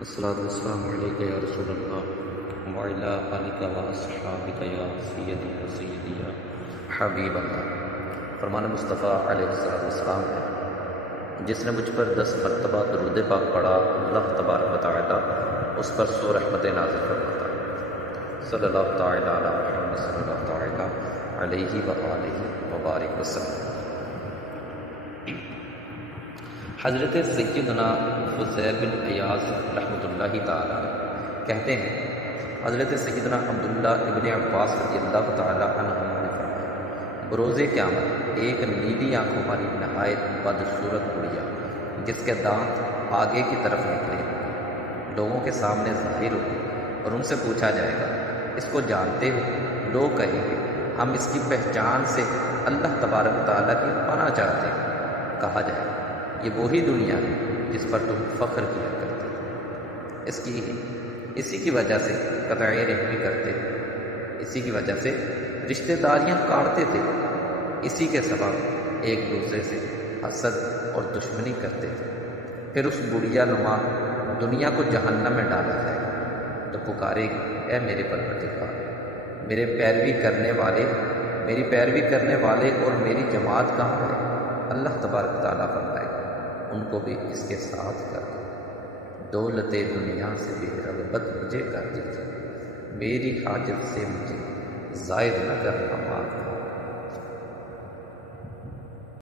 الصلاة والسلام علیکہ یا رسول اللہ وعلی آلک و اصحابک یا سیدی و سیدی یا حبیب اللہ۔ فرمان مصطفیٰ علیہ السلام ہے، جس نے مجھ پر 10 مرتبہ درود پاک پڑھا، اللہ تبارک و تعالی اس پر 100 رحمتیں نازل فرماتا ہے۔ صلی اللہ تعالی علی محمد صلی اللہ تعالی علیہ وآلہ وبارک وسلم۔ حضرت سیدنا فضیل بن عیاض رحمۃ اللہ تعالی کہتے ہیں، حضرت سیدنا عبداللہ ابن عباس رضی اللہ تعالی عنہما نے فرمایا، بروز قیامت ایک نیلی آنکھوں والی نہایت بدصورت گڑیا جس کے دانت آگے کی طرف نکلے لوگوں کے سامنے ظاہر ہو اور ان سے پوچھا جائے گا، اس کو جانتے ہو؟ لوگ کہیں گے، ہم اس کی پہچان سے اللہ تبارک و تعالیٰ کی پناہ چاہتے ہیں۔ کہا جائے، یہ وہی دنیا ہے جس پر تم فخر کیا کرتے تھے، اسی کی وجہ سے قطع رحمی کرتے تھے، اسی کی وجہ سے رشتہ داریاں کاٹتے تھے، اسی کے سبب ایک دوسرے سے حسد اور دشمنی کرتے تھے۔ پھر اس بڑیا نما دنیا کو جہنم میں ڈالا جائے گا تو پکارے گی، اے میرے پروردگار، میری پیروی کرنے والے اور میری جماعت کہاں ہے؟ اللہ تبارک تعالیٰ فرمائے گا، ان کو بھی اس کے ساتھ کر دو، دولت دنیا سے بے رغبت مجھے کر دیجیے، میری حاجت سے مجھے زائد نہ کرنا معاف۔